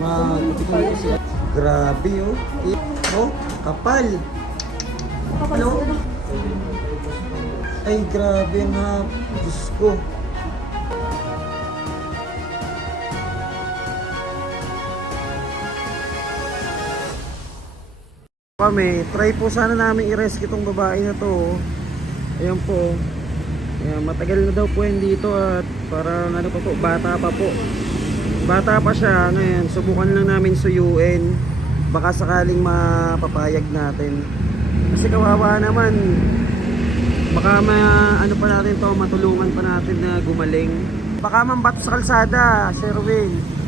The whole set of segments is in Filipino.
Magpipili siya. Grabe oh. Oh, kapal. Ano? Ay, grabe na. Diyos ko. Kami, try po sana namin i-rescue itong babae na to. Ayan po. Ayan, matagal na daw po yan dito at parang ano pa po, bata pa po. Bata pa siya. Ngayon, subukan lang namin suyuin. Baka sakaling mapapayag natin. Kasi kawawa naman. Baka ano pa natin to, matulungan pa natin na gumaling. Baka mambato sa kalsada, Sherwin.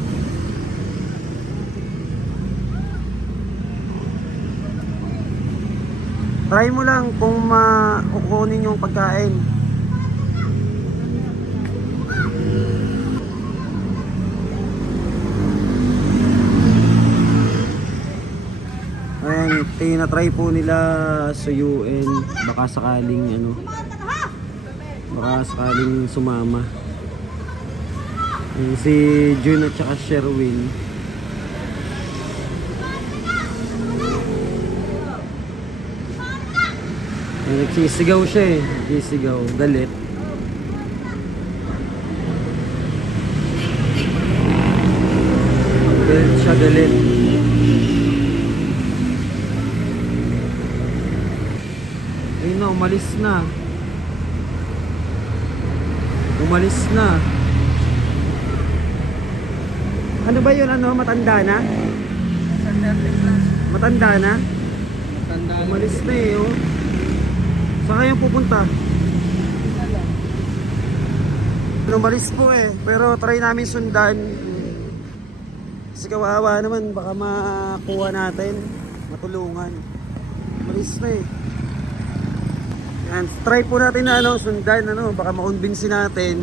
Try mo lang kung makukunin yung pagkain. Ayan, tinatry po nila suyuin. Baka sakaling baka sakaling sumama. Ayan, si June at saka Sherwin. Nagsisigaw siya eh. Nagsisigaw. Galit. Galit siya, galit. Ayun na, umalis na. Umalis na. Ano ba yun? Ano? Matanda na? Matanda na? Umalis na eh oh. Saan kayong pupunta? Umalis po eh. Pero try namin sundan. Kasi kawawa naman. Baka makuha natin. Matulungan. Umalis na eh. Yan. Try po natin na sundan. Baka makonvince natin.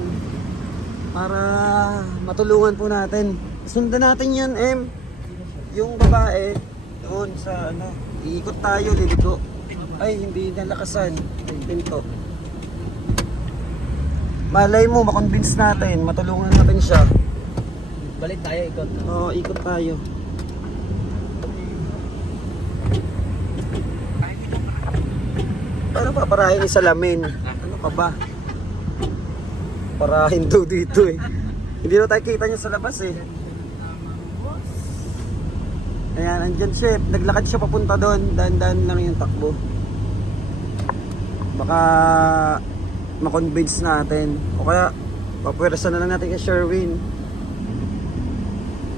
Para matulungan po natin. Sundan natin yan yung babae. Doon sa iikot tayo. Liliko. Ay, hindi nalakasan yung pinto. Malay mo, makonvince natin, matulungan natin siya. Balik tayo, ikot. Oo, ikot tayo. Paano paparahin yung salamin? Ano ka ba? Parahin daw dito eh. Hindi na tayo kita niya sa labas eh. Ayan, andyan siya. Naglakad siya papunta doon. Dahan-dahan lang yung takbo. Baka makonvince natin o kaya papwersa na lang natin kay Sherwin.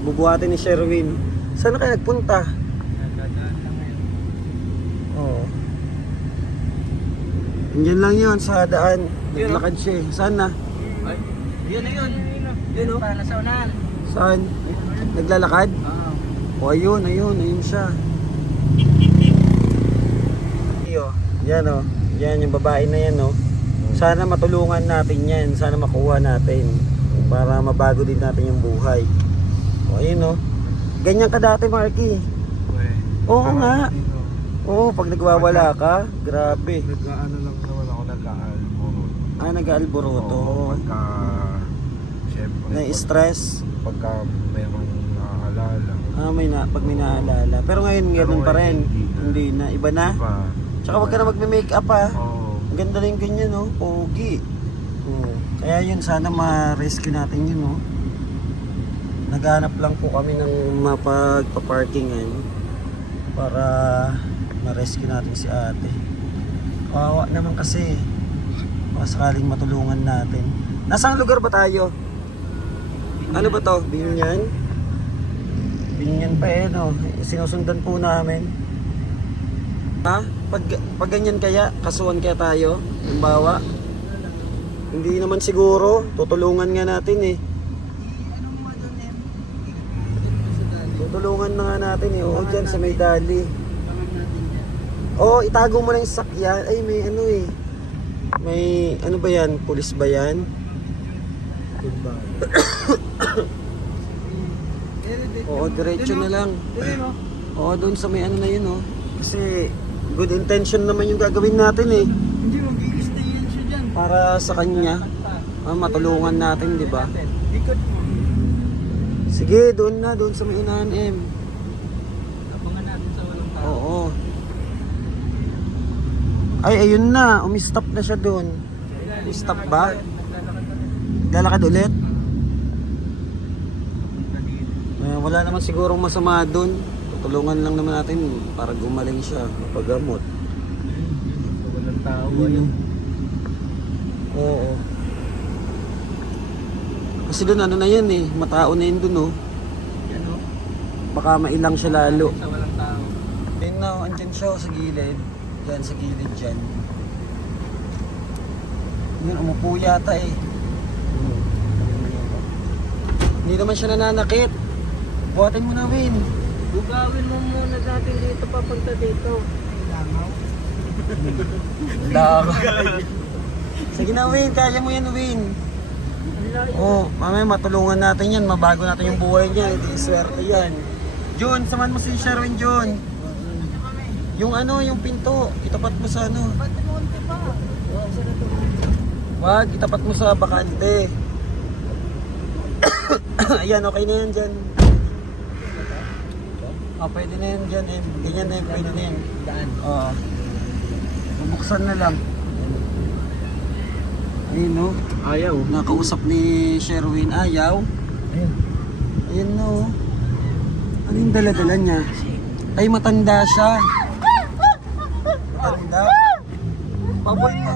Bubuhatin ni Sherwin. Saan na kayo nagpunta? Oo. Diyan lang yun sa daan. Naglakad siya. Saan na? Ay, yun na yun. Yun o. Para nasa unahan. Saan? Naglalakad? Oo. O ayun siya. Iyo, yan o. Yan yung babae na yan oh. Sana matulungan natin yan. Sana makuha natin. Para mabago din natin yung buhay. O ayun oh. Ganyan ka dati Marky. Oo nga. Oo, pag nagwawala ka. Grabe. Nag-ano lang naman ako, nag-aalboroto. Nag-aalboroto. Pagka siyempre Na-stress. Pagka mayroong naaalala. Pag may naalala. Pero ngayon ganun pa rin. Hindi na. Iba na. Diba? Tsaka wag ka na magme-makeup ah. Oo. Ang ganda na yung ganyan oh. Pogi. Kaya yun, sana ma-rescue natin yun oh. Naghanap lang po kami ng mapagpa-parkingan para ma-rescue natin si ate. Kawawa naman kasi. Baka sakaling matulungan natin. Nasaan lugar ba tayo? Ano ba to? Binyan? Binyan pa eh no. Sinusundan po namin. Ha? Pag ganyan kaya, kasuhan kaya tayo? Halimbawa? Hindi naman siguro. Tutulungan nga natin eh. Tutulungan na nga natin eh. Oo, dyan sa may dali. Oo, itago mo lang yung sakyan. Ay, may ano eh. May, ano ba yan? Pulis ba yan? Oo, diretso na lang. Oo, doon sa may ano na yun oh. Kasi good intention naman yung gagawin natin eh. Hindi, mag-i-stay yan siya dyan. Para sa kanya. Matulungan natin, di ba? Ikot mo. Sige, doon na, doon sa may unahan, M. Abangan natin sa walang tao. Oo. Ay, ayun na. Umistop na siya doon. Umistop ba? Lalakad ulit? Wala naman sigurong masama doon. Tutulungan lang naman natin para gumaling siya. Mapagamot. Sa walang tao. Ayun. Oo. Kasi doon ano na yan eh. Matao na yun doon oh. Yan o. Baka mailang siya lalo. Sa walang tao. Ayun na, andyan siya sa gilid. Diyan sa gilid dyan. Yun, umupo yata eh. Hindi naman siya nananakit. Buhatin mo na, Win. Bugawin mo muna natin dito papunta dito. Langaw. Sige na, Win. Kaya mo yan, Win. Oh, mamaya matulungan natin yan. Mabago natin yung buhay niya. Hindi swerte yan. Jun, saman mo si Sherwin, Jun. Yung ano, yung pinto. Itapat mo sa ano. Wag, itapat mo sa bakante. Ayan, okay na yan dyan. Ah, pwede na yan dyan eh. Ganyan na yan, pwede na yan. Daan. Oo. Bubuksan na lang. Ayun no. Ayaw. Nakausap ni Sherwin. Ayaw. Ayun no. Ano yung dala-dala niya? Ay, matanda siya. Matanda. Paboy mo.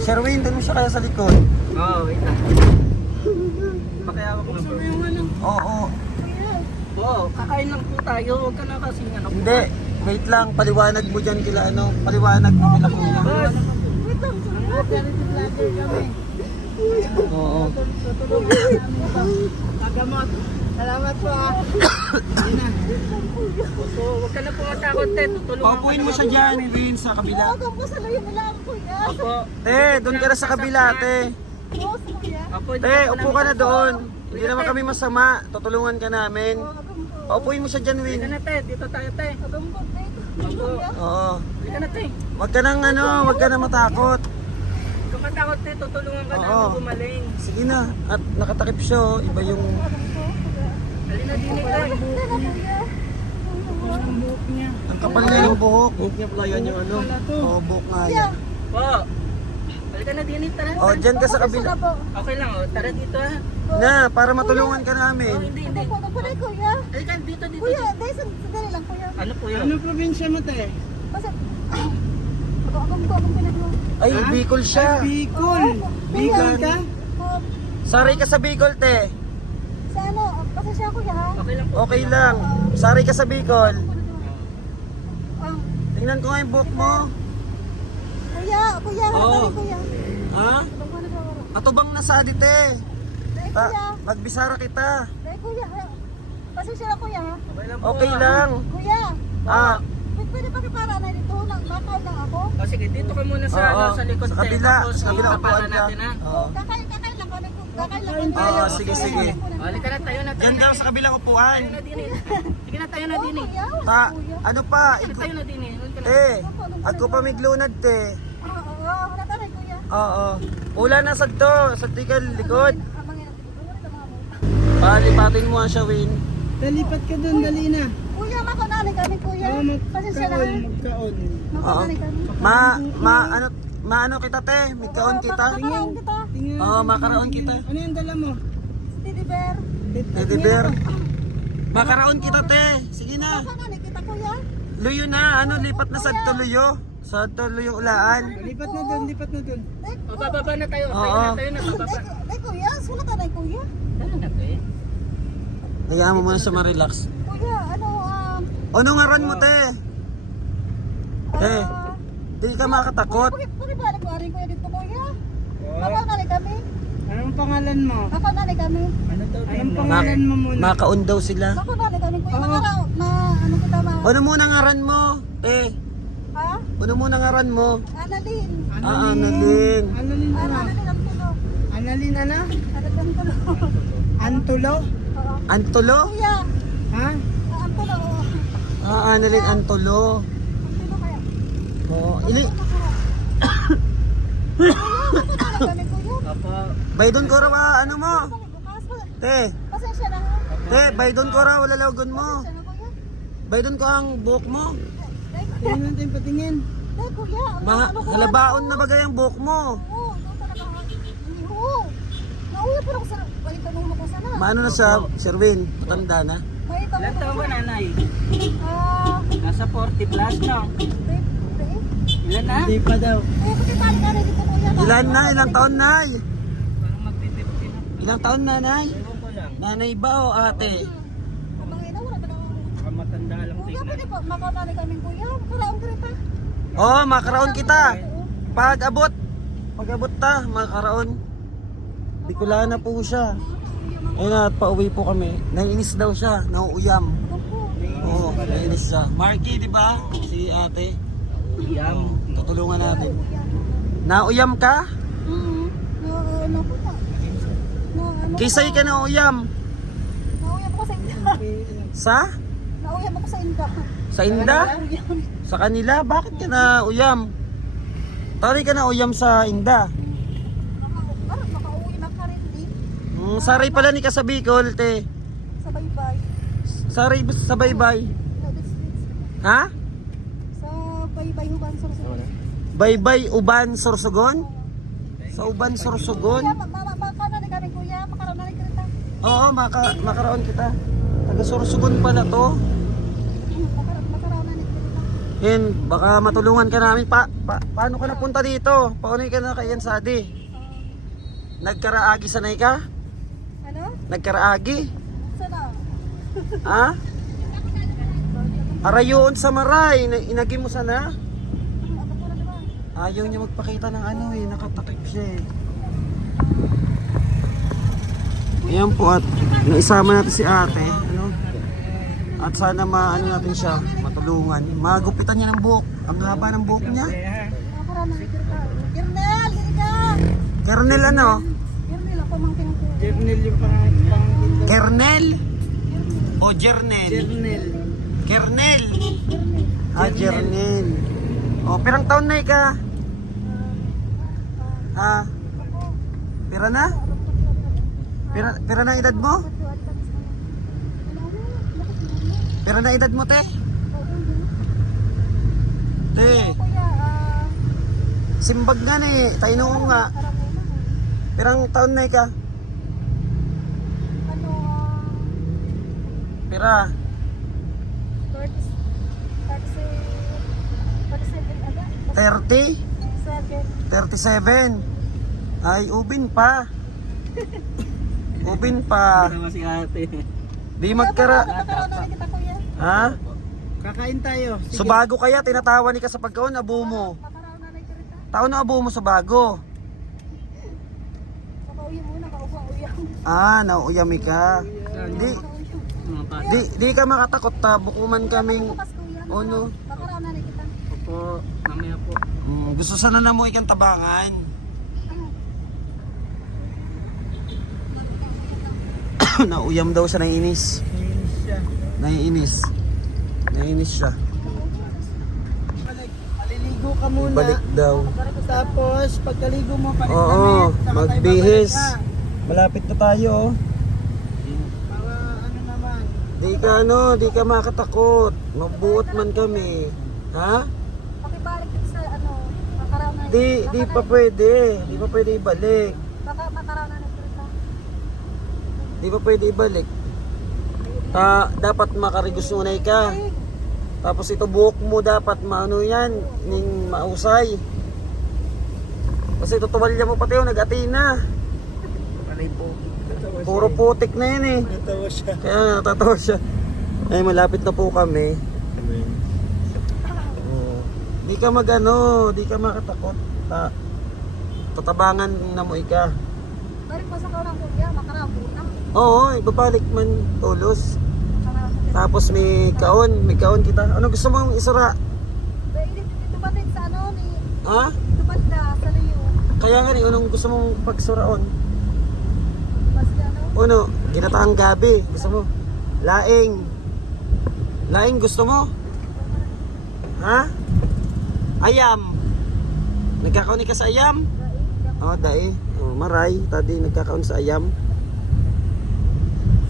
Sherwin, doon mo siya kaya sa likod. Oo, wait lang. Pakiawak mo bro. Oo. Oo, kakain lang po tayo. Huwag ka na kasing ano. Hindi. Wait lang, paliwanag mo dyan kila ano. Paliwanag mo kila kuya. Boss! Oo. Agamot. Salamat po ah. Hindi na. So, huwag ka na po matakot, te. Tutulungan Paupuin mo siya dyan, Win, sa kabila. Opo. Te, doon ka na sa kabila, te. Opo, Te, upo ka na doon. Hindi naman kami masama. Tutulungan ka namin. Paupuin mo siya dyan, Win. Dito na, te. Dito tayo, te. Opo. Oo. Dito na, te. Wag ka nang ano, wag ka na matakot. Huwag ka matakot, te. Tutulungan ka Oo. namin gumaling. Sige na. At nakatakip siya, oh. Iba yung... Halina din, te. Ang buhok niya. Ang kapal niya yung buhok. Huwag niya pala yan yung ano. Oo, buhok nga yan. Po. Halika na din, tara. Oh, dyan ka sa kabila. Okay lang, oh. Tara dito, ha. Na, para matulungan ka Oh, namin. hindi. Kuya. Halika, dito. Kuya, dahil sandali lang, kuya. Ano po yun? Anong probinsya mo, te? Kasi, akong pinagawa. Ay, Bicol siya. Bicol. Bicol ka? Sari ka sa Bicol, te. Sa ano, kasi siya kuya ha. Okay lang po. Okay lang. Sari ka sa Bicol. Ang, Tingnan ko nga yung buhok mo. kuya, Oo. harap kuya. Ha? Habang ko nagawala. Atubang na sa adite. Dahil kuya, Magbisara kita. dahil kuya ha. Pasensya na kuya ha. Okay lang po. Okay lang. Kuya, Ah, pwede pa kipara na dito, nakaw lang ako. Oh, sige, dito ka muna sa, Oo, ano, sa likod, sa te. kabila, Tapos, sa kabila ipapala upuan ka. natin, ha. Oo. Kakain lang kami, kakain lang kami. Oo, sige, sige. Oh, halika na, tayo na. Diyan daw sa kabilang upuan. Tayo na din, eh. Sige na, tayo na Oo, din, eh. kuya, wala Ta, kuya. ano pa? Sige, tayo na din, eh. Halika na. Te, ako pa miglunad, te. Oo, wala ka rin kuya. Oo. Ula na sa to, sa tikal likod. Amang yan, ito mga mo. Palipatin mo nga siya, Win. Dalipat ka doon, dali na. Kuya, makunani kami kuya. Pasensya na ha. magkaon. Makunani kami. Maano kita, te? Migkaon kita. Makakaraon kita. Tingnan. Oo, makaraon kita. Ano yung dala mo? Teddy bear. Teddy bear. Makaraon kita, te. Sige na. Makunani kita kuya. Luyo na. Ano, lipat na sa Tuluyo. Sa Tuluyo ulaan. Lipat na doon, lipat na doon. O, bababa na tayo. Oo. Tayo na, bababa. Kuya, sulat na kuya. Tayo na, te. Hayaan mo muna siya ma-relax. Kuya, ano, Ano nga ran mo, te? Eh, di ka makatakot. Pakibalik ko rin kuya dito kuya. Makunani kami. Anong pangalan mo? Makunani kami. Anong pangalan mo muna? Makaon daw sila. Makunani kami kuya. Oo. Ano kita ma... Ano muna nga ran mo, te? Ha? Ano muna nga ran mo? Annalyn. Annalyn. Annalyn ano? Annalyn ang tulo. Annalyn ano? Annalyn ang tulo. Antulo? Oo. Antolo? Kuya, Ha? ang tulo. Oo. Annalyn Antolo. Ang tulo kaya. Oo. Bakit kami kuya? Opo. Baydon ko ra ba, ano mo? Bukas pa. Te, Pasensya na ha. te, baydon ko ra, wala lagon mo. Pasensya na kuya. Baydon ko ang buhok mo. Tingnan natin patingin. Dahil kuya, ano ko Halabaon na bagay ang buhok mo. Oo, doon talaga. Oo. Nauwi pa ako sa balik ka nung sana. Maano na siya, Sherwin? Matanda na. May ito Ilan taon ba nanay? Ah, Nasa 40 plus no? Ilan na? Hindi pa daw. eh, pati tali ka rin dito kuya. Ilan na? Ilang taon na? Parang magti-50 na. Ilang taon na, nay? Ewan ko lang. Nanay ba o ate? Abang ina, wala pa na. Baka matanda lang Kuya, tingnan. pwede po, makatali kami kuya. Kalaong kita. Oo, makaraon kita. Pag abot ta, makaraon. Bicolana po siya. Ayun na, at pauwi po kami. Naiinis daw siya, nauuyam. Oo, naiinis siya. Marky, di ba? Si ate. Yam. Tutulungan natin. Nauyam ka? Ano po na? Kisay ka nauyam. Nauyam ako sa inda. Sa? Nauyam ako sa inda. Sa Inda? Sa kanila? Bakit ka nauyam? Tari ka nauyam sa Inda. Parang makauwi na ka rin din. Saray pala ni ka sa Bicol, te. Sa baybay. Saray sa baybay. Ha? Sa baybay huban sa Baybay, Uban, Sorsogon? Sa Uban, Sorsogon? Kuya, makanalig ka rin kuya. Makanalig ka rin ta. Oo, makaraon kita. Taga Sorsogon pala to. Makaraonalig ka rin ta. Yan, baka matulungan ka namin. Paano ka napunta dito? Paano ka na kay Sadi? Nagkaraagi sanay ka? Ano? Nagkaraagi? Sana? Ha? Arayoon sa maray, inagi mo sana? Ano po na diba? Ayaw niya magpakita ng ano eh, nakatakip siya eh. Ayan po at naisama natin si ate. Ano? At sana maano natin siya, matulungan. Magupitan niya ng buhok. Ang haba ng buhok niya. Makanalig ka rin ta. Girnel! Dili ka! Kernel ano? Girnel ako mangking ko. Journal yung pangkin daw. Kernel? O Jernel? Journal. Kernel? Ah, Jernel. O, pirang taon na ka? Ha? Pira na? Pira na edad mo? Pira na edad mo, te? Te, Kuya, simbag nga ni, tayo noong nga. Pirang taon na ka? ano, Pira. 37 aga? 30? 7. 37? Ay, ubin pa. Ubin pa. Sama si ate. Di magkara... Makaraonalig kita kuya. Ha? Kakain tayo. Sige. So bago kaya, tinatawa ni ka sa pagkaon, abo mo. Makaraonalig ka rin ta. Taon na abo mo sa bago. Makauwi muna, kauwi. Ah, nauuyami ka. Di, Mga bata. di ka makatakot ta, bukuman kaming... Bukas kuya. Ano? Makaraonalig kita. Opo. Mamaya po. Gusto sana na mo ikang tabangan. Nauyam daw siya, naiinis. Nainis siya. Naiinis. Naiinis siya. Maliligo ka muna. Balik daw. Tapos, pagkaligo mo, palit Oo, damit. Saka tayo magbihis. babalik na. Malapit na tayo. Oh. Para ano naman. Di ka makatakot. Mabuot man kami. Ha? Pakibalik kita sa ano, makaraonalig. Di pa pwede. Di pa pwede ibalik. Baka makaraonalig ka rin ta. Di pa pwede ibalik. Dapat makarigos muna ka. Tapos ito buhok mo dapat maano yan, ning mausay. Kasi ito tuwalya mo pati yung nag-ati na. Palay po. Puro putik na yan eh. Natawa siya. Kaya natatawa siya. Ay, malapit na po kami. Di ka di ka makatakot. Tatabangan na mo ika. Balik pa sa kaurang kuya, makaraonalig na. Oo, ibabalik man tulos. Makaraonalig. Tapos may kaon kita. Ano gusto mong isara? Ito ba din sa ano ni Ha? ito ba da sa Leo? Kaya nga anong gusto mong pagsuraon? Basta ano? Uno, ginataang gabi. Gusto mo? Laing. Laing gusto mo? Ha? Ayam. Nagkakauni ka sa ayam? Hindi ako Oh, dai. Oh, maray. Tadi nagkakaon sa ayam.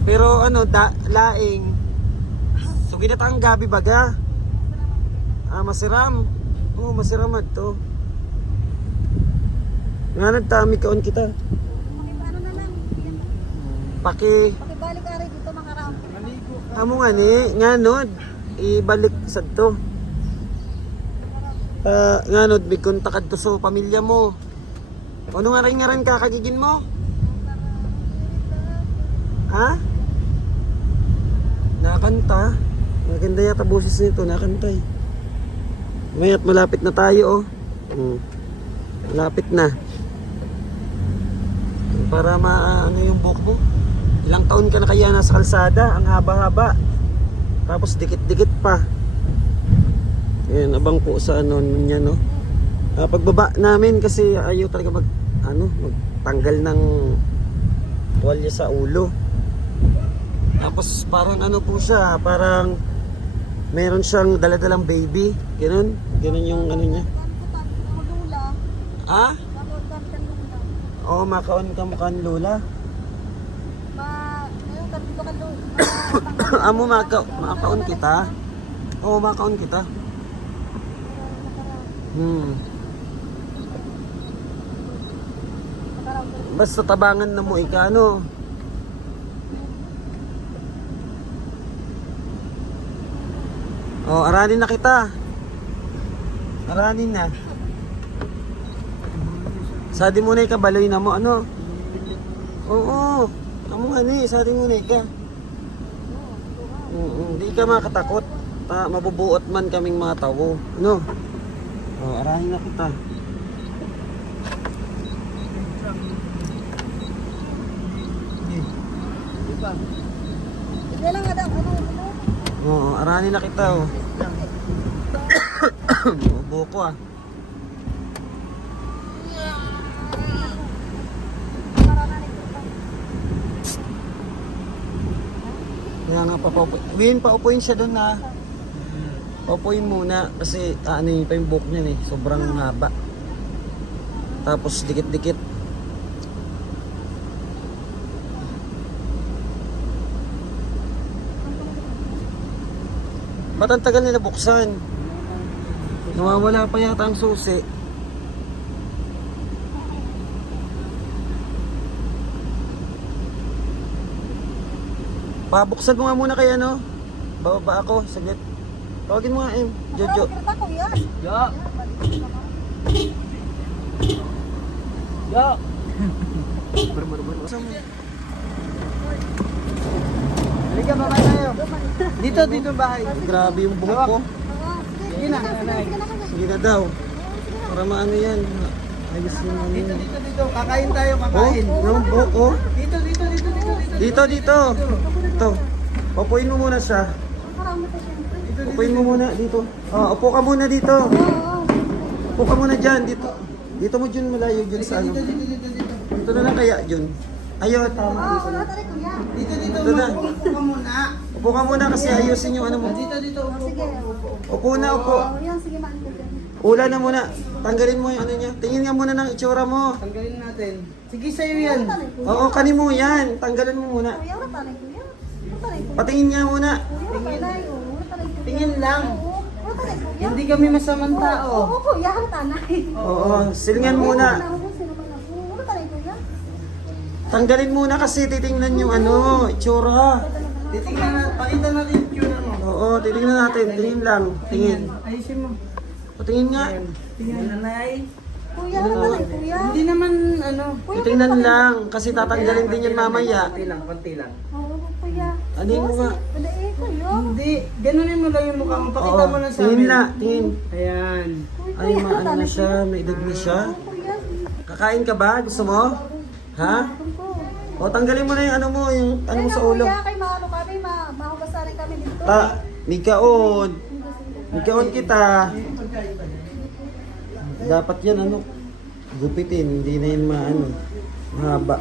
Pero ano, laing. So, ginatang gabi baga. Masiram. Oh, masiramat to. Nga nagtami kaon kita. Ano na lang. Pakibalik ka rin dito makaraan. Amo nga ni, nga nod. Ibalik sa to. Nga nod, may kontakad to sa pamilya mo. Ano nga rin kakagigin mo? Ha? Nakanta. Maganda yata boses nito, nakanta eh. Maya't malapit na tayo oh. Malapit na. Para ano yung buhok mo. Ilang taon ka na kaya nasa kalsada, ang haba-haba. Tapos dikit-dikit pa. Ayan, abang po sa ano niya no. Pagbaba namin kasi ayaw talaga magtanggal ng tuwalya sa ulo. Tapos parang ano po siya, parang meron siyang daladalang baby. Ganun yung ano niya. Lula. Ha? Makaon kami ng lula. Oo, makaon ka mukhang lula. Ngayon kami dito ka lula. Amo makaon kita. Oo, makaon kita. Basta tabangan na mo ika ano. Oh, aranin na kita. Aranin na. Sadi muna ikabaloy na mo ano. Oo. Amo nga ni, sadi muna ika. Di ka makatakot. Mabubuot man kaming mga tao. Ano? Oh, arahin na kita. Hindi lang ada ano. Oo, arahin na kita oh. Buo ko ah. Kaya nga paupuin siya doon na. Paupuin muna kasi ano yun pa yung buhok niya eh. Sobrang haba. Tapos dikit-dikit. Ba't ang tagal nila buksan? Nawawala pa yata ang susi. Pabuksan mo nga muna kaya no? Bababa ako, saglit. Tawagin mo nga Jojo. Kita ko yan. Ya. Ya. Buksan mo. Halika, baba tayo. Dito bahay. Grabe yung buhok ko. Sige na, nanay. Sige na daw. Para maano yan. Ayos yung ano Dito, yan. dito. Kakain tayo, Oh, kakain. yung buhok ko. Dito. Dito. Ito. Papuin mo muna siya. Marami pa siya. Upuin mo muna dito. Oh, upo ka muna dito. Upo ka muna dyan. Dito. Dito mo dyan malayo dyan sa ano. Dito na lang kaya dyan. Ayaw, tama. Oo, wala tayo kuya. Dito. Ito na. Upo ka muna. Upo ka muna kasi ayusin yung ano mo. Dito. Sige. Upo na, upo. Oh, yan sige man ko dyan. Ula na muna. Tanggalin mo yung ano niya. Tingin nga muna ng itsura mo. Tanggalin natin. Sige, sa'yo yan. Oo, kanin mo yan. Tanggalin mo muna. Kuya, wala tayo kuya. Wala tayo kuya. Patingin nga muna. Wala tayo. Wala tayo kuya. Tingin lang. Wala tayo kuya. Hindi kami masamang tao. Oo, kuya, wala tanay. Oo, silingan muna. Wala tayo kuya. Tanggalin muna kasi titingnan yung ano, itsura. Titingnan na, pakita natin yung tuna mo. Oo, titingnan natin. Tingin lang. Tingin. Ayusin mo. Patingin nga. Tingnan, nanay. Kuya, wala tayo kuya. Hindi naman, Titingnan lang. Kasi tatanggalin din yan mamaya. konti lang. Oo, kuya. Ano yung mga? Wala eh, kuya. Hindi, ganunin mo lang yung mukha mo. Pakita mo lang sa tingin amin. na. Tingin. Ayan. Ay, maano na siya. May edad na siya. Oo, kuya. Kakain ka ba? Gusto mo? Ha? O, tanggalin mo na yung ano mo, yung ano mo sa ulo. Kuya, kay maano kami, mahugasarin kami dito. Mikaon. Mikaon kita. Dapat yan ano, gupitin. Hindi na yun maano. Mahaba.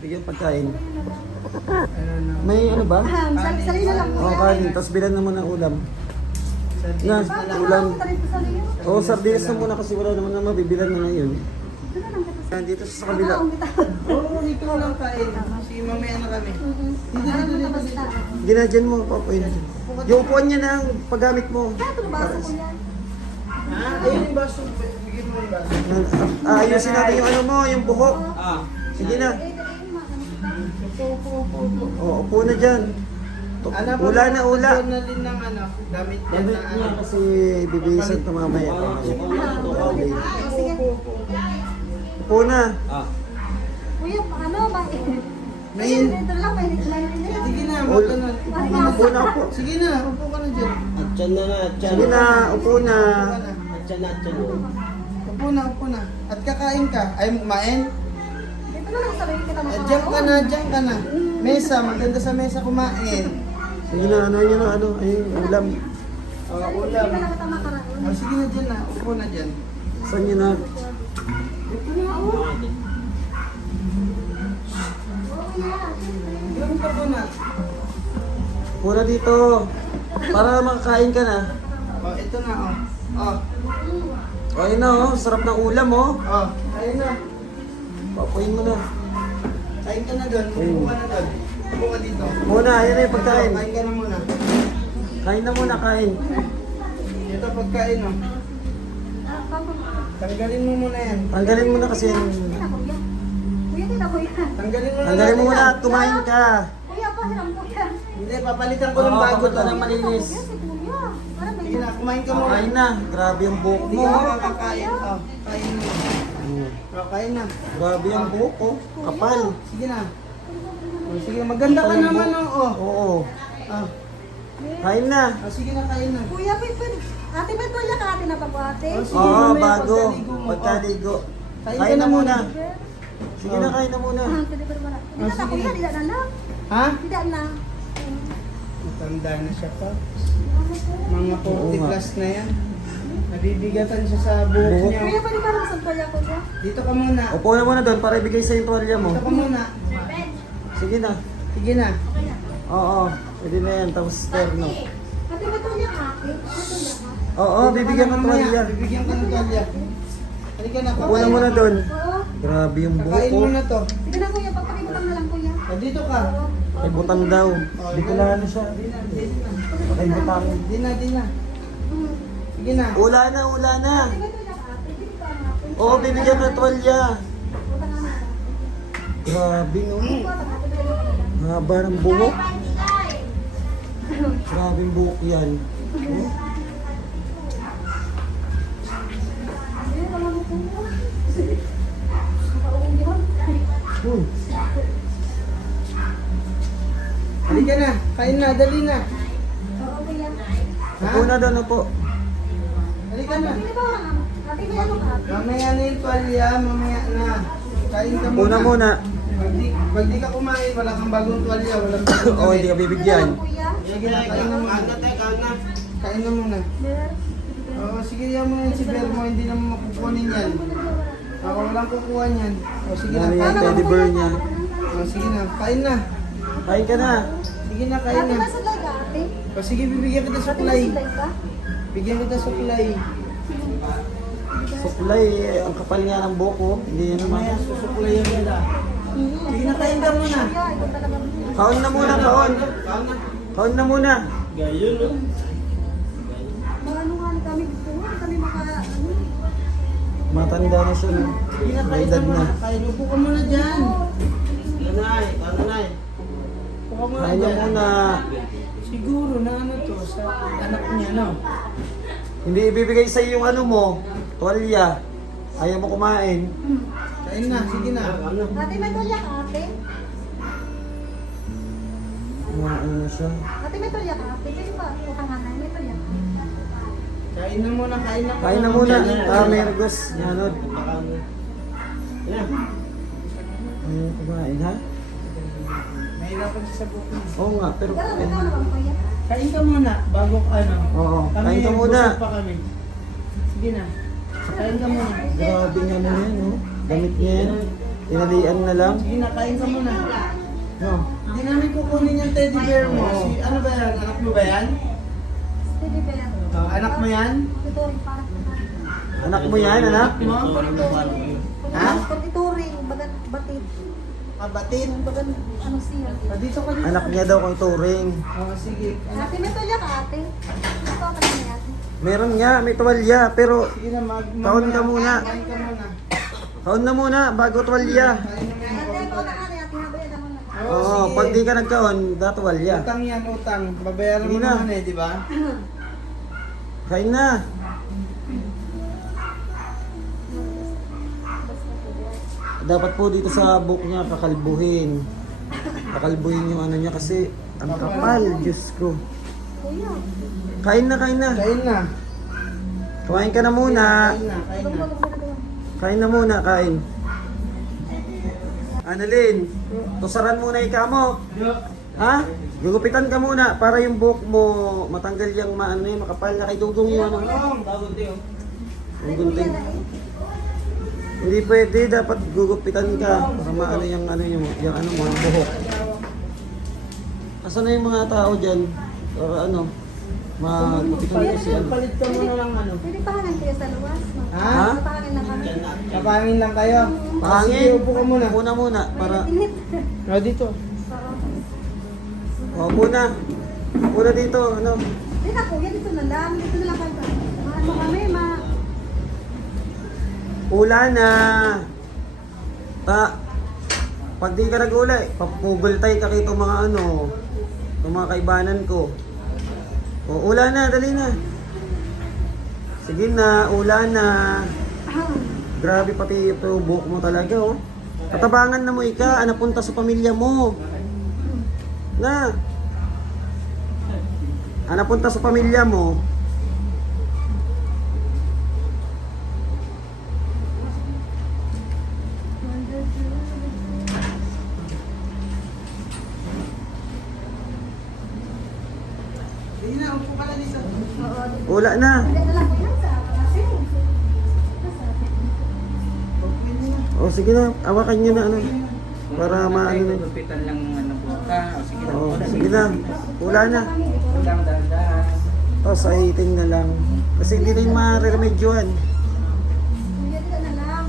Bigyan pagkain. May ano ba? Sali na lang O, kuya. kanin. Tapos bilan naman ng ulam. Na, ulam. Tarin po sa liyo. Oo, sardinas na muna kasi wala naman na mabibilan na ngayon. Ito na lang kita sa Nandito sa kabila. Oo, dito mo lang kain. Sige, mamaya na kami. Dito. Ginadyan mo, papoy na dyan. Yung upuan niya ng paggamit mo. Ha? Ayun yung baso. Bigyan mo yung baso. Ayusin natin yung ano mo, yung buhok. Sige na. Oo, upo na dyan. Ula na, ula. Doon na din ng ano, damit yan Damit na niya ano. kasi bibisan ka mamaya. Upo na. Kuya, ano ba? Ngayon. Ito lang, may mainit. Sige na, mata na. Upo na, upo. Sige na, upo ka na dyan. Sige na, upo na. Upo na, upo na. At kakain ka. Ayaw mo kumain? Ito na lang, sabihin kita Diyan ka na, diyan ka na. Mesa, maganda sa mesa kumain. Sige na, ano yun, ano, ayun, ulam. Ulam. Hindi ka lang kita makaraon. Sige na dyan na, upo na dyan. Saan yun na? Ito na, oh. Doon ka po na. Upo na dito. Para makakain ka na. Oh, ito na, oh. Oh, Ayun na, oh, sarap ng ulam, oh. oh. Ayun na. Papuin mo na. Kain ka na doon. Upo ka na doon. Upo ka dito. Muna, ayun na yung pagkain. Kain ka na muna. Kain na muna, kain. Ito pagkain, oh. Tanggalin mo muna yan. Tanggalin mo na kasi yung... Kuya, tita, kuya. Tanggalin mo na. Tanggalin mo natin muna yan. at kumain ka. Kuya, pahiram kuya. Hindi, papalitan ko ng bago to. ng malinis. Kuya, si kuya. Parang may Sige na, kumain ka muna. Kain na. Grabe yung buhok Hindi mo. ka oh. makakain. Oh, kain mo. Oh, kain na. Grabe yung buhok, oh. Kapal. Sige na. Oh, sige, maganda ka naman, oh. Oo. Ah, Kain na. oh, sige na, kain na. Kuya, pwede. Ate, may tuwalya ka ate na pag-ate. Oh, sige, Oo, mamaya bago. pagkaligo mo. Pagkaligo. Kain Kain ka na na muna. muna. Sige na, kain na muna. Pwede ba naman? Hindi na sige. kuya, hindi na lang. Ha? Hindi na. Matanda na siya pa. Mga 40 Oo nga. plus na yan. Nabibigatan siya sa buhok Buhok. niya. Kuya, pwede ba naman sa tuwalya ko kuya? Dito ka muna. Upo na muna doon para ibigay sa yung tuwalya mo. Dito ka muna. Sige na. Sige na. Oo. Pwede na yan. Tapos terno. Ate, may tuwalya ka ate? May tuwalya ka? Oo, bibigyan ng Mamaya, tuwalya. Bibigyan ka ng tuwalya. Halika na, Upo na muna doon. Oo. Grabe yung buhok, Kakain mo oh. na to. Sige na kuya, pagpakibutang na lang kuya. Oh, dito ka. May butang daw. Di ko na ano siya. Di na, di na. May butang. Di na, di na. Sige na. Ula na, ula na. Ate, may tuwalya ka ate? Bibig ka na ate. Oo, bibigyan ng tuwalya. Butang na lang. Grabe, no? Butang ate, bibigyan ko na lang. Haba ng buhok. Grabe yung buhok yan. Oh. Ayun, wala mo po. Nakauwi yun. Halika na. Kain na, dali na. Oo, kuya. Ha? Upo na doon, upo. Halika na. Pwede ba wala naman? Ate, may ano ka ate? Mamaya na yung tuwalya, mamaya na. Kain ka Upo na muna. Pag di ka kumain, wala kang bagong tuwalya, walang bagong Oo, hindi ka Pwede bibigyan. lang, kuya. Sige na, kain na muna. Kain na muna. Ber. Oo, sige yan mo yan si Bermo, hindi naman makukunin yan. Ako walang kukuha niyan. O sige na, Dami kain yung na. teddy bear niya. O sige na, kain na. Kain ka na. Sige na, kain Ate, na. nasa lag ka ate? O sige, bibigyan kita Ate, suklay. nasa lag ka? Bigyan kita suklay. Suklay, ang kapal nga ng buhok, oh. Hindi yan Mamaya, naman. susuklay yan nila. Sige na, kain ka muna. Kuya, ikaw talaga. Kaon na muna, kaon. Kaon na muna. Mga ano nga kami gusto mo, kami maka ano. Matanda na siya, no? Sige na, May kain ka edad muna. na. Kain, upo ka muna dyan. Nanay, nanay. Upo ka muna Kain na dyan. muna. Siguro na ano to, sa anak niya, no? Hindi ibibigay sa yung ano mo, tuwalya. Ayaw mo kumain. Kain na, sige na. Ate, may tulya ka ate? Kumain na siya. Ate, may tulya ka ate? Pwede ba? Utanganan, may tulya ka. Kain na muna, kain na. Kain na muna. Mergos. Yanod. Ayaw kumain, ha? Mahirapan siya sa buko niya. Oo nga, pero... Ikaw naman kuya. Kain ka muna, bago ano. Oo, Kami, kain ka muna. busog pa kami. Sige na. Kain ka muna. Grabe nga na yan, no? Damit niya yan. Tinalian na lang. Sige na, kain ka muna. No. Hindi namin kukunin yung teddy bear mo. Si, ano ba yan? Anak mo ba yan? Pwede ba yan? Oh, anak mo yan? Ito rin para. Anak mo yan, anak? Mo? Pwede Ha? Pag ituring, bagat, batid. Kabatin. Bagat, ano siya. Dito ka dito. Anak niya daw kung turing. Oo, sige. Ate, may tulya ka ate. Ito ka ni ate. Meron nga, may tuwalya, pero Sige na, Kaon ka muna. Kain ka muna. kaon na muna bago tuwalya. Kain na muna. Ate, ako na ka ni ate. Habay na muna. Oo, sige. pag di ka nagkaon, datuwalya. Utang yan, utang. Babayaran Sige mo na. naman eh, di ba? Kain na. Dapat po dito sa book niya kakalbuhin. Kakalbuhin yung ano niya kasi ang kapal, Diyos ko. Kuya. Kain na, kain na. Kain na. Kumain ka na muna. Kain na, kain na. Kain na muna, kain. Annalyn, tusaran muna ikaw mo. Ha? Gugupitan ka muna para yung buhok mo matanggal yung maano yung makapal na kay Dugong yung ano. Yung gunting. Hindi pwede, dapat gugupitan ka para maano yung ano yung ano mga buhok. Asan na yung mga tao diyan? Para ano magupitan ko si ano. Palit ka muna ng ano. Pwede pahangan kayo sa luwas, no? Ha? Pahangan na kami. Kapangin lang kayo. Pangin. Sige, upo ka muna. Muna para Init. O, dito. upo na. Upo na dito, ano. Hindi na kuya, dito na lang. Dito na lang kayo. Ano kami, Ula na. Pag di ka nag-ula, papugultay ka kay itong mga ano, itong mga kaibanan ko. O, ula na, dali na. Sige na, ula na. Grabe pati ito, buhok mo talaga, oh. Katabangan na mo ika, napunta sa pamilya mo. Na. Napunta sa pamilya mo. Sige na, upo ka na dito. Ula na. Hindi na lang kuya sa kasi. O sige na, awakan nyo na ano. Para maano na. Gupitan lang ng ano po. O sige na. O, sige na. Ula na. Dahan-dahan. O, sahitin na lang. Kasi hindi rin ma-remedyohan. Kuya, dito na lang.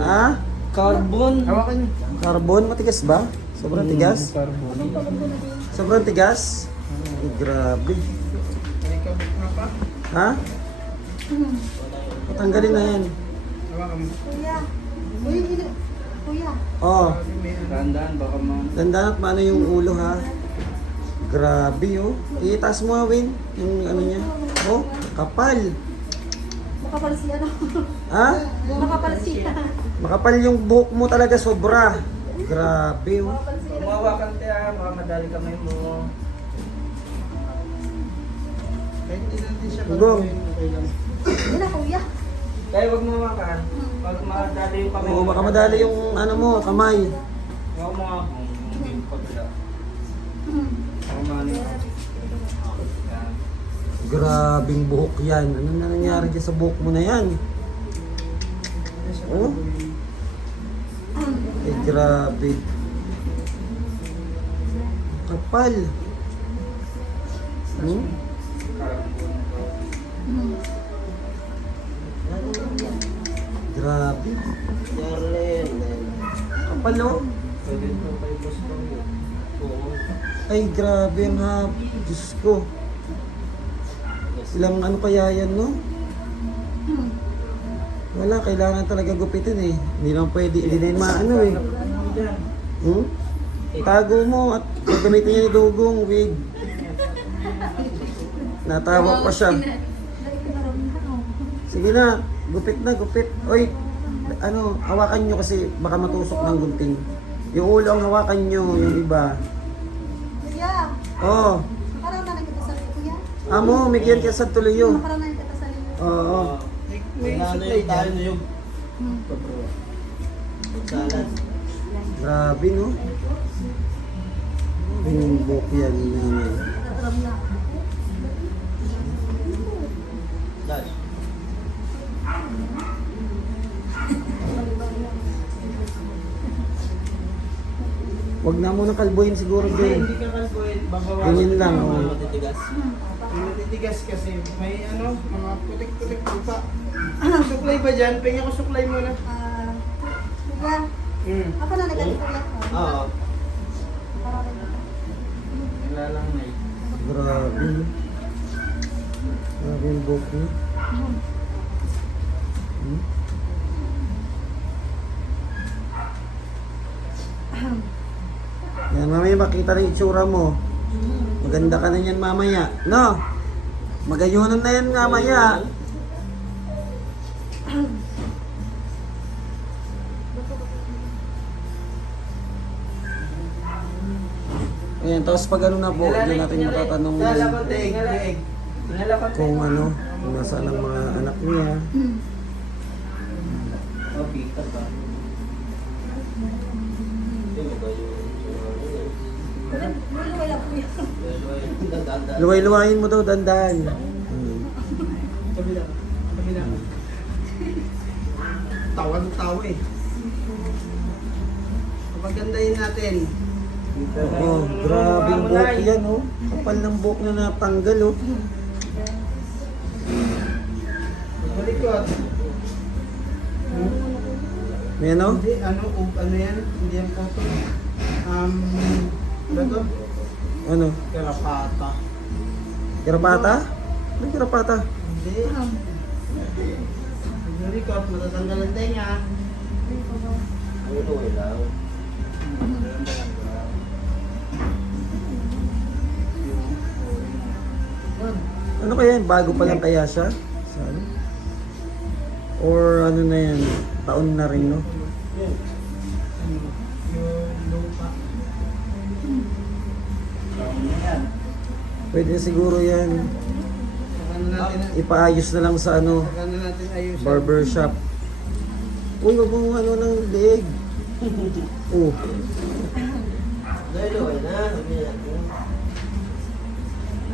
Ha? Carbon. Hawakan niyo. Carbon, matigas ba? Sobrang tigas? Carbon. Sobrang tigas? Ay, grabe. Ikaw, nga pa. Ha? Patanggalin na yan. Hawakan mo. Kuya. Kuya, dito. Kuya. Oh, Dahan-dahan baka dandan at maano yung ulo ha. Grabe oh. Itaas mo Win, yung ano niya. Oh, kapal. Makapal siya, no? Ha? Makapal siya. Makapal yung buhok mo talaga sobra. Grabe oh. Makapal siya. Umawakan tayo, baka madali kamay mo. Kahit hindi natin siya Gong. okay lang. Hindi na kuya. Kaya wag mo mawakan. Pag madali yung kamay Oo, baka madali yung ano mo, kamay. Huwag mo nga kung yung pagla. Ako mani. Yan. Grabing buhok yan. Ano na nangyari dyan sa buhok mo na yan? Oh? Eh, grabe. Kapal. Hmm? Grabe. Kapal oh. Pwede po kayo boss ko. Oo. Ay, grabe ang hap. Diyos ko. Ilang ano kaya yan, no? Wala, kailangan talaga gupitin eh. Hindi naman pwede, hindi na yun maano eh. Hmm? Tago mo at gagamitin niya ni Dugong, wig. Natawa pa siya. Sige na, gupit na, gupit. Oy, ano, hawakan nyo kasi baka matusok ng gunting. Yung ulo ang hawakan nyo, yung iba. Kuya. Oh, Parang na kita sa kuya. amo, migyan ka sa tuloyo. Parang na kita sa liyo. Oo. May supply tayo na yung Grabe, no? Yung buhok yan, yan. Taram na. Wag na muna kalbuhin siguro din. Hindi ka kalbuhin, babawasan. Ganyan lang, oh. Yung matitigas kasi may ano, mga putik-putik lupa. Suklay ba dyan? Pengen ko suklay muna. Ba? Ako na nagalit ko yan. Oo. Wala lang na Grabe. Grabe yung buhok niya. Hmm? Yan, mamaya makita na yung itsura mo. Maganda ka na yan mamaya. No? Magayunan na yan mamaya. Ayan, tapos pag ano na po, hindi natin matatanong kung ano, kung nasaan ang mga anak niya. Wala po yan. Luway-luwayin mo daw, dandan. Tawa eh. Papagandahin natin. Oo, grabe yung buhok yan, oh. Kapal ng buhok na natanggal, oh. Malikot. May ano? Hindi, ano yan? Hindi yan photo. Ano to? Ano? Karapata. Kirapata? Anong kirapata? Hindi. Malikot, matatanggal ang tenga. Ano kaya yan? Bago pa lang kaya siya? Sa ano? Or ano na yan? Taon na rin, no? Yung lupa. Pwede siguro yan. Saka na natin, Ipaayos na lang sa ano, saka na natin ayusin. barber shop. Uy, wag mong ano ng leg. Oh.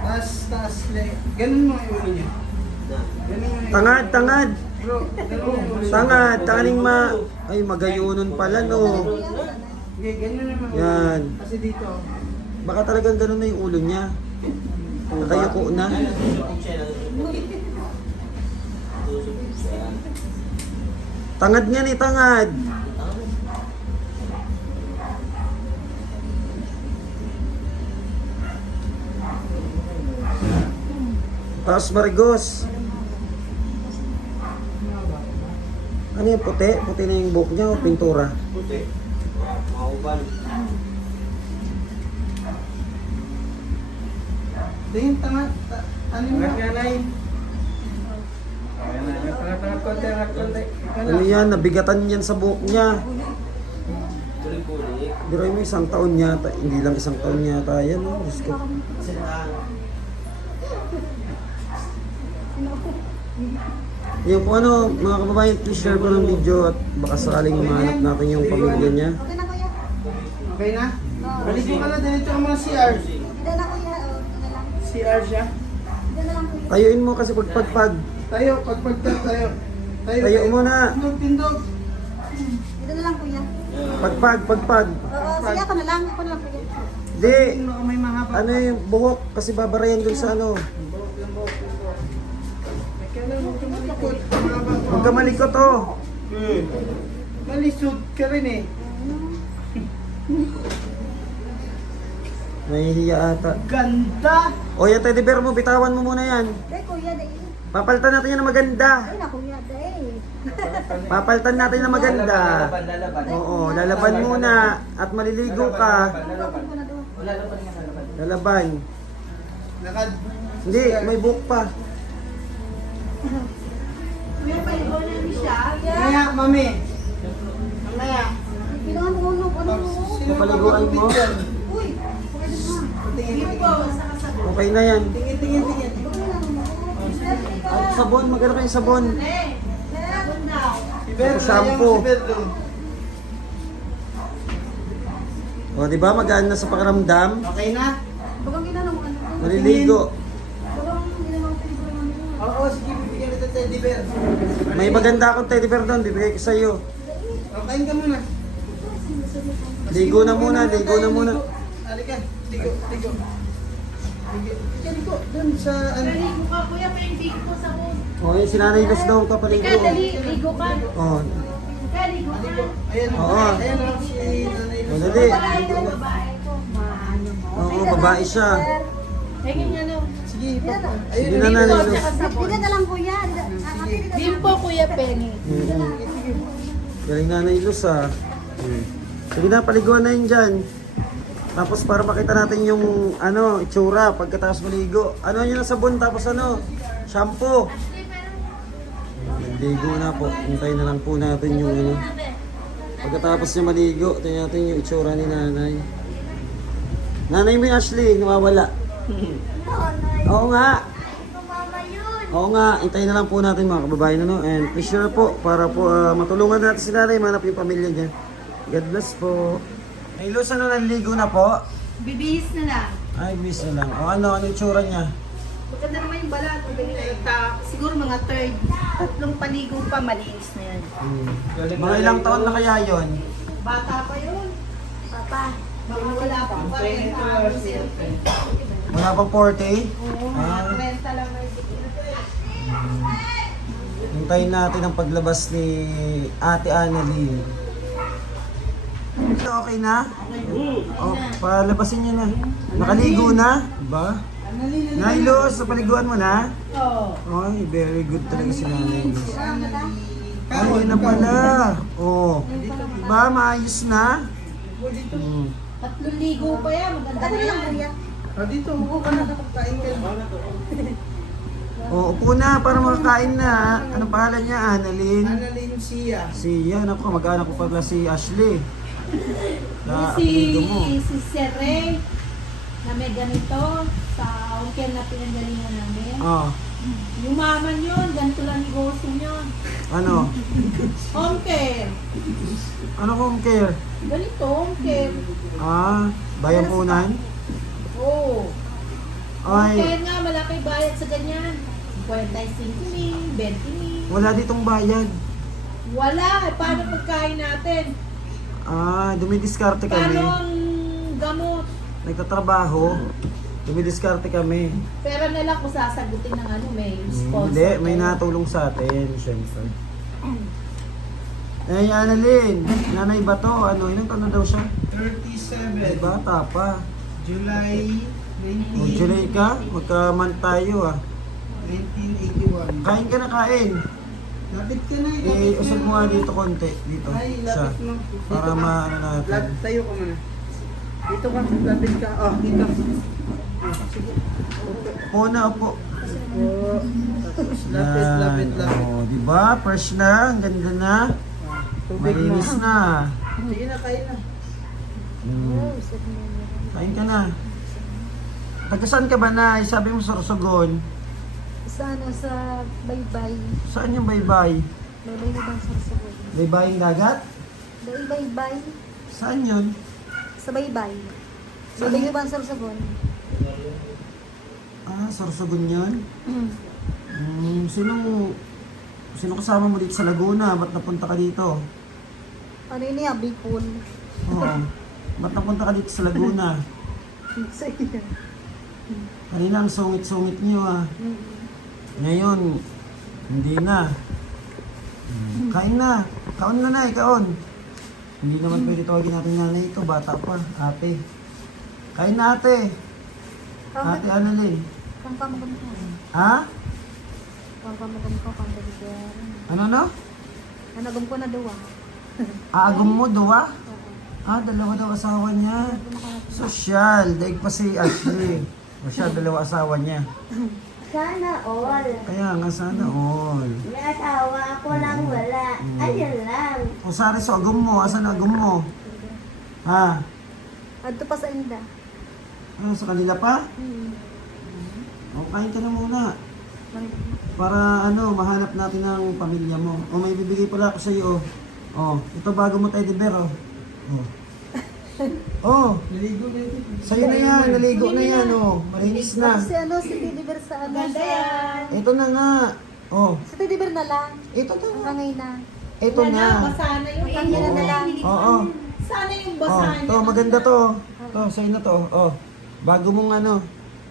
Taas, ganun mo yung ulo niya. Ganun mo yung Tangad, tangad. Bro, ganun mo yung ulo niya. Tangad, tanging Ay, magayunon pala, no? Okay, ganyan naman. Yan. Kasi dito, Baka talagang ganun na yung ulo niya. Nakayuko na. Tangad nga ni tangad. Tapos Marigos. Ano yung puti? Puti na yung buhok niya o pintura? puti. Mauban. Tingin, tanga. Ano mo? Nagkanay. Ayan na. Tanga konti. Ano yan? Nabigatan yan sa buhok niya. Buli-buli. Pero mo isang taon yata. Hindi lang isang taon yata yan. Oh. Diyos ko. Yung po ano, mga kababayan, please share ko ng video at baka sakaling mahanap natin yung pamilya niya. Okay na kuya. Okay na? Balik mo ka na, diretso ka muna CR. Hindi na kuya. O, ito na lang. CR siya. Ito na lang kuya. Tayuin mo kasi pagpagpag. Tayo, pagpagtag tayo. Tayo muna. Pindog. Ito na lang kuya. Pagpag. Oo, sige ako na lang. Ako na lang kuya. Di, May mahaba. ano yung buhok kasi babarayan dun sa ano. Huwag ka malikot oh. Malisod ka rin eh. Nahihiya ata. Ganda! O yan teddy bear mo, bitawan mo muna yan. Dahil kuya, dahil. Papalitan natin yan na maganda. Ay na kuya, dahil. Papalitan natin na maganda. Oo, lalaban muna at maliligo ka. Open ko na doon. Lalaban. Nakad. Hindi, may buhok pa. Kuya, paligo na ni siya. Mamaya, mami. Mamaya. Pinuhan ko ano mo. Sino Papaliguan mo? dyan? Uy, pwede na. Tingin. Okay na yan. Tingin. At sabon, maganda kayong sabon. Si Ber, Shampoo. si Ber doon. O, di ba magaan na sa pakiramdam? Okay na? Bagang ginanong ano. Maliligo. Bagang ginanong paligo naman. Oo, sige, bibigyan kita teddy bear. May maganda akong teddy bear doon, bibigay ko sa'yo. Kain ka muna. Ligo na muna, ligo na muna. Halika, ligo. Ligo, doon sa ano. Ligo ka, kuya, may ligo sa home. O, yung sinanay Luz daw kapaligo. Ika, dali, ligo ka. O, Kuya, liguan. Ayan, Oo. ayan lang si Nanay O, Luz. dali. Babae ko, maano mo. Oo, babae siya. Tingin niya no. Sige, Sige na, Nanay Luz. Bigyan na lang kuya. Din po Kuya Penny. Galing Nanay Luz ah. Sige na, paliguan na yun dyan. Tapos para makita natin yung ano, itsura pagkatapos maligo. Ano yun na sabon tapos ano? Shampoo. Maligo na po. Hintayin na lang po natin yung ano. Pagkatapos niya maligo, tingnan natin yung itsura ni Nanay. Nanay mo yung Ashley, nawawala. Oo nga. Oo nga, hintayin na lang po natin mga kababayan ano. And please share po para po matulungan natin si Nanay, manap yung pamilya niya. God bless po. Ay, Luz, ano, naligo na po? Bibihis na lang. Ay, bis na lang. O ano, ano yung tsura niya? Maganda naman yung balat. Siguro mga third, tatlong paligo pa, malinis na yan. Mga ilang taon na kaya yon? Bata pa yun. Papa. Mga wala pa pa rin. Wala pang 40? Oo, mga Ah, 30 lang na hintayin natin ang paglabas ni Ate Annalyn. Okay na? O, palabasin niya na. Nakaligo na? Ba? Nay Luz, napaliguan mo na? Oo. Ay, very good talaga si Nanay Luz. Ay, yun na pala. Oh. Diba, maayos na? Tatlong ligo pa yan. Maganda na yan. Ah, dito, upo ka na, nakakain ka. O, upo na para makakain na. Ano pangalan niya, Annalyn? Annalyn Sia. Si, ako, mag-anak ko pala si Ashley. Na, Si apelido mo. Sir Ray, na may ganito, sa hotel na pinanggalingan namin. Oh, Yumaman yun, ganito lang negosyo yun. ano? Home care. Ano home care? Ganito, home care. Ah, bayan punan? Oo. Home Ay, care nga, malaki bayad sa ganyan. 45 mil, 20 mil. wala ditong bayad. Wala, eh, paano pagkain natin? Ah, dumidiskarte Paano kami. ang gamot? Nagtatrabaho. Dumidiskarte kami. Pera na lang kung sasagutin ng ano, may sponsor. Hindi, may kayo. natulong sa atin, syempre. Eh, Annalyn, nanay ba to? Ano, ilang taon na daw siya? 37. Bata pa. July O, July ka? Magkaman tayo ah. 1981. Kain ka na kain. Lapit ka na eh. Usap mo nga dito konti. Dito. Ay, Siya. lapit mo. Para maano natin. Tayo ka muna. Dito ka, lapit ka. Oh, dito. Sige. Upo na, upo. Oh, tapos lapit, lapit, lapit. Oh, di ba? Fresh na. Ang ganda na. Tubig mo. Malinis na. Sige na, kain na. Kain ka na. Taga saan ka ba na? Sabi mo Sorsogon. Sana sa baybay. Saan yung baybay? Baybay na bang sarsabon? Baybaying dagat? Baybay. Saan yun? Sa baybay. Baybay na bang sarsabon? Ah, Sorsogon yun? Sino kasama mo dito sa Laguna? Ba't napunta ka dito? Ano yun niya? Bicol. Oo. Ba't napunta ka dito sa Laguna? Sa iya. Kanina ang sungit-sungit niyo ah. Ngayon, hindi na. Kain na. Kaon na na, kaon. Hindi naman pwede tawagin natin nanay ito. Bata pa. Ate. Kain na ate. Ate Annalyn. Kang kamagam ko. Ha? Kang kamagam ko. Kang daligar. Ano no? Nanagam ko na duwa. Aagom mo, duwa? Ah, dalawa daw asawa niya. Sosyal. Daig pa si Ashley. O siya, dalawa asawa niya. Sana all. Kaya nga sana all. May asawa ako lang wala. Ayun lang. O sari sa agom mo. Asan agom mo? Ha? Adto pa sa inda. Ano, sa kanila pa? O, kain ka na muna. Para ano, mahanap natin ang pamilya mo. O, may bibigay pala ako sa iyo. O, ito bago mo teddy bear, o. Oh, Naligo na ito. sa'yo na yan, naligo na yan, oh. Malinis na. Si ano, si Teddy Bear sa ano. Ganda yan. Ito na nga. Oh, Si Teddy Bear na lang. ito to. Hangay na. Ito na. Basa na yung Kanya na na lang. Oo. Sana yung Oh, basa niya. to, maganda to. To, sa'yo na to. Oh, bago mong ano,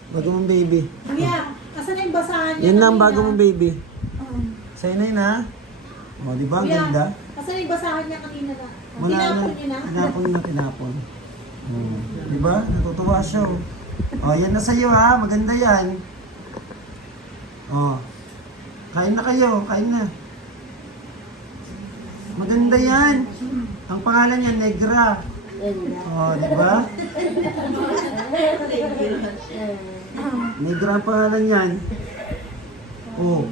bago mong baby. Kuya, asan na yung basahan niya? Yan lang, kanina? bago mong baby. Sa'yo na yun, ha? Oh, di ba? Ang Kuya, ganda. Kasi yung basahan niya kanina na. Wala na. Tinapon niyo na. Tinapon. Diba? Natutuwa siya. Oh, yan na sa'yo ha. Maganda yan. Oh. Kain na kayo. Kain na. Maganda yan. Ang pangalan niya, Negra. Oh, diba? Negra ang pangalan yan. Oh.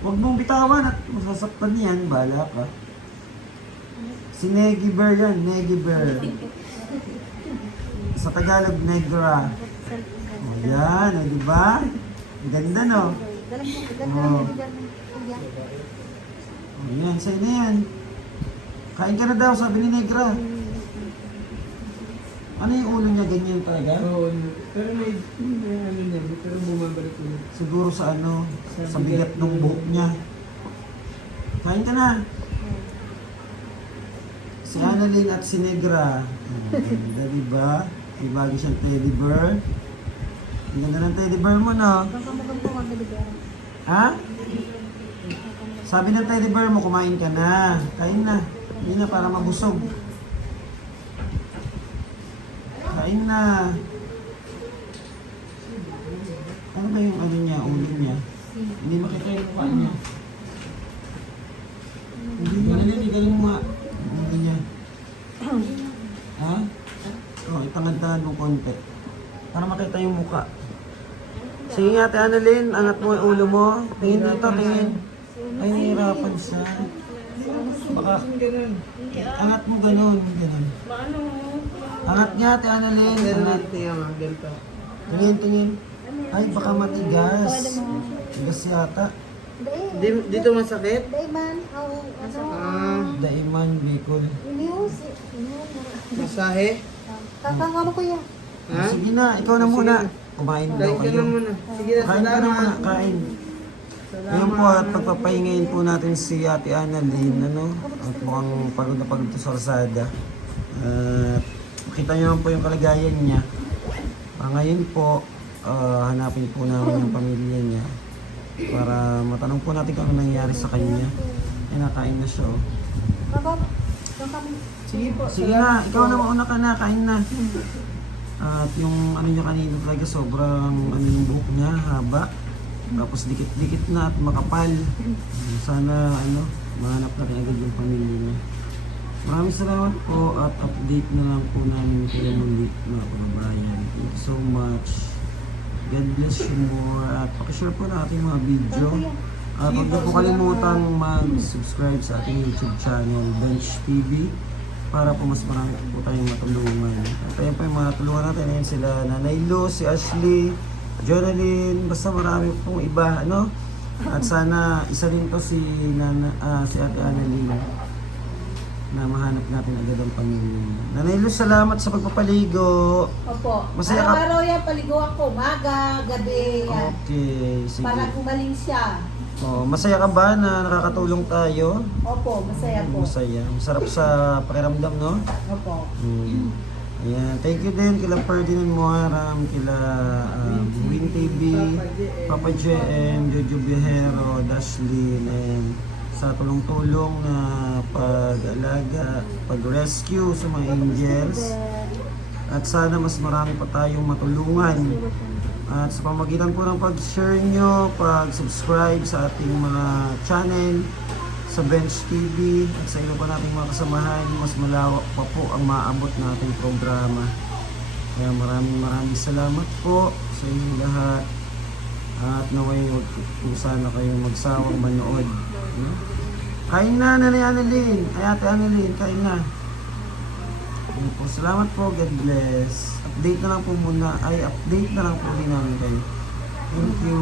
Huwag mong bitawan at masasaktan yan. Bahala ka. Si Negi Bear yan. Negi Bear. Sa Tagalog, Negra. Oh, yan. Oh, diba? Ang ganda, no? Oh. Oh, yan. Sa'yo na yan. Kain ka na daw, sabi ni Negra. Ano yung ulo niya? Ganyan talaga? Oo, pero may ano niya, pero bumabalik ulit. Siguro sa ano, sa bigat ng buhok niya. Kain ka na. Si Annalyn at si Negra. Ganda, diba? May bago siyang teddy bear. Ang ganda ng teddy bear mo, no? Ha? Sabi ng teddy bear mo, kumain ka na. Kain na. Hindi na para mabusog. Kain na. Ano ba yung ano niya, ulo niya? Hindi makita yung mukha niya. Hindi galing mo nga. Ulo niya. Ha? Oh, itangad-tangad mo konti. Para makita yung mukha. Sige nga, Ate Annalyn, angat mo yung ulo mo. Tingin dito, tingin. Ay, nahihirapan siya. Baka, angat mo ganun, ganun. Angat niya, Ate Annalyn. Pero Angat. natin yung mga ganito. Tingin, tingin. Ay, baka matigas. Tigas yata. Dito masakit? Daiman, ano? Daiman, Bicol. News. Masahe? Kakangano ko yan. Ha? Sige na, ikaw na muna. Kumain daw Kain ka kayo. na muna. Sige na, Kain ka na muna, salamat. kain. Ngayon po at pagpapahingayin po natin si Ate Annalyn, ano? At mukhang pagod na pagod to sa Lazada. At makita niyo naman po yung kalagayan niya. Ngayon po, hanapin po namin yung pamilya niya para matanong po natin kung ano nangyari sa kanya. Ay, nakain na siya. Oh. Sige po. Sige na, ikaw na mauna ka na, kain na. At yung ano niya kanina talaga sobrang ano yung buhok niya, haba. Tapos dikit-dikit na at makapal. Sana ano, mahanap natin agad yung pamilya niya. Maraming salamat po at update na lang po namin kayo muli mga kababayan. Thank you so much. God bless you more at pakishare po natin mga video. At huwag niyo po kalimutang mag-subscribe sa ating YouTube channel, Bench TV, para po mas marami po tayong matulungan. At ayun po yung mga tulungan natin. Ayan sila Nanay Lu, si Ashley, Jonalyn, basta marami pong iba, ano? At sana isa rin to si Ate Annalyn na mahanap natin agad ang pamilya. Nanay Lu, salamat sa pagpapaligo. Opo. Masaya ka- Araw-araw yan, paliguan ko. Maga, gabi. Yan. Okay, sige. Para gumaling siya. Oh, masaya ka ba na nakakatulong tayo? Opo, masaya po. Masaya. Masarap sa pakiramdam, no? Opo. Ayan. Thank you din kila Ferdinand Muaram, kila Win TV, Papa JM, Jojo Bihero, Dashlyn, and sa tulong-tulong na pag-alaga, pag-rescue sa mga angels. At sana mas marami pa tayong matulungan. At sa pamagitan po ng pag-share nyo, pag-subscribe sa ating mga channel, sa Bench TV, at sa iba pa nating mga kasamahan, mas malawak pa po ang maabot nating programa. Kaya maraming salamat po sa inyong lahat. At naway huwag po sana kayong magsawang manood. No? Kain na, Nanay Annalyn. Ay, Ate Annalyn, kain na. Ayun po, salamat po. God bless. Update na lang po muna. Ay, update na lang po din namin kayo. Thank you.